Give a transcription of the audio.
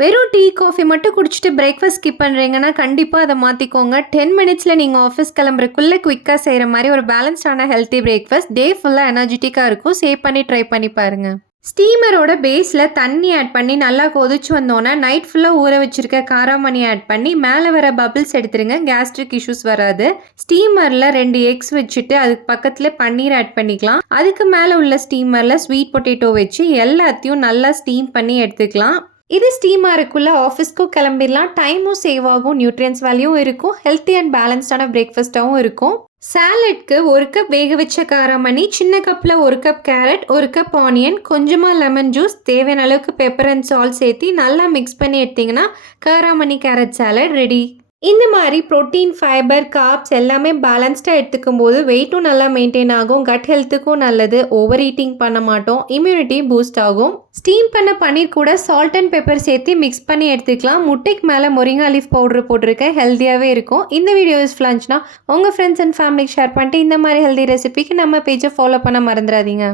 வெறும் tea, coffee மட்டும் குடிச்சிட்டு பிரேக்ஃபாஸ்ட் ஸ்கிப் பண்றீங்கன்னா, கண்டிப்பா அத மாத்திக்கோங்க. 10 மினிட்ஸ்ல நீங்க ஆஃபீஸ் கிளம்புறக்குள்ள குயிக்கா செய்ற மாரி ஒரு பேலன்ஸ்டான ஹெல்த்தி பிரேக்ஃபாஸ்ட் டே ஃபுல்லா எனர்ஜெட்டிக்கா இருக்கும். சேவ் பண்ணி ட்ரை பண்ணி பாருங்க. ஸ்டீமரோட பேஸ்ல தண்ணி ஆட் பண்ணி நல்லா கொதிச்சு வந்தோனே, நைட் ஃபுல்லா ஊற வச்சிருக்க காராமணி ஆட் பண்ணி மேல வர பபிள்ஸ் எடுத்துருங்க. கேஸ்ட்ரிக் இஷ்யூஸ் வராது. ஸ்டீமர்ல 2 எக்ஸ் வச்சுட்டு அதுக்கு பக்கத்துல பன்னீர் ஆட் பண்ணிக்கலாம். அதுக்கு மேல உள்ள ஸ்டீமர்ல ஸ்வீட் பொட்டேட்டோ வச்சு எல்லாத்தையும் நல்லா ஸ்டீம் பண்ணி எடுத்துக்கலாம். இது ஸ்டீமருக்குள்ள ஆஃபீஸ்க்கும் கிளம்பிடலாம். டைமும் சேவ் ஆகும். நியூட்ரியன்ஸ் வேல்யூவும் இருக்கும். ஹெல்த்தி அண்ட் பேலன்ஸ்டான பிரேக்ஃபாஸ்ட்டாகவும் இருக்கும். சாலட்க்கு 1 கப் வேக வச்ச காராமணி, சின்ன கப்ல 1 கப் கேரட், 1 கப் ஆனியன், கொஞ்சமா லெமன் ஜூஸ், தேவையான அளவுக்கு பெப்பர் அண்ட் சால்ட் சேர்த்து நல்லா மிக்ஸ் பண்ணி எடுத்தீங்கன்னா காராமணி கேரட் சாலட் ரெடி. இந்த மாதிரி புரோட்டீன், ஃபைபர், கார்ப்ஸ் எல்லாமே பேலன்ஸ்டாக எடுத்துக்கும் போது வெயிட்டும் நல்லா மெயின்டைன் ஆகும். கட் ஹெல்த்துக்கும் நல்லது. ஓவர் ஈட்டிங் பண்ண மாட்டோம். இம்யூனிட்டி பூஸ்ட் ஆகும். ஸ்டீம் பண்ண பன்னீர் கூட சால்ட் அண்ட் பெப்பர் சேர்த்து மிக்ஸ் பண்ணி எடுத்துக்கலாம். முட்டைக்கு மேலே மொரிங்கா லீஃப் பவுடர் போட்டிருக்கேன். ஹெல்த்தியாகவே இருக்கும். இந்த வீடியோ யூஸ்ஃபுல்லாக இருந்துச்சுன்னா உங்கள் ஃப்ரெண்ட்ஸ் அண்ட் ஃபேமிலிக்கு ஷேர் பண்ணிட்டு இந்த மாதிரி ஹெல்தி ரெசிபிக்கு நம்ம பேஜை ஃபாலோ பண்ண மறந்துடாதீங்க.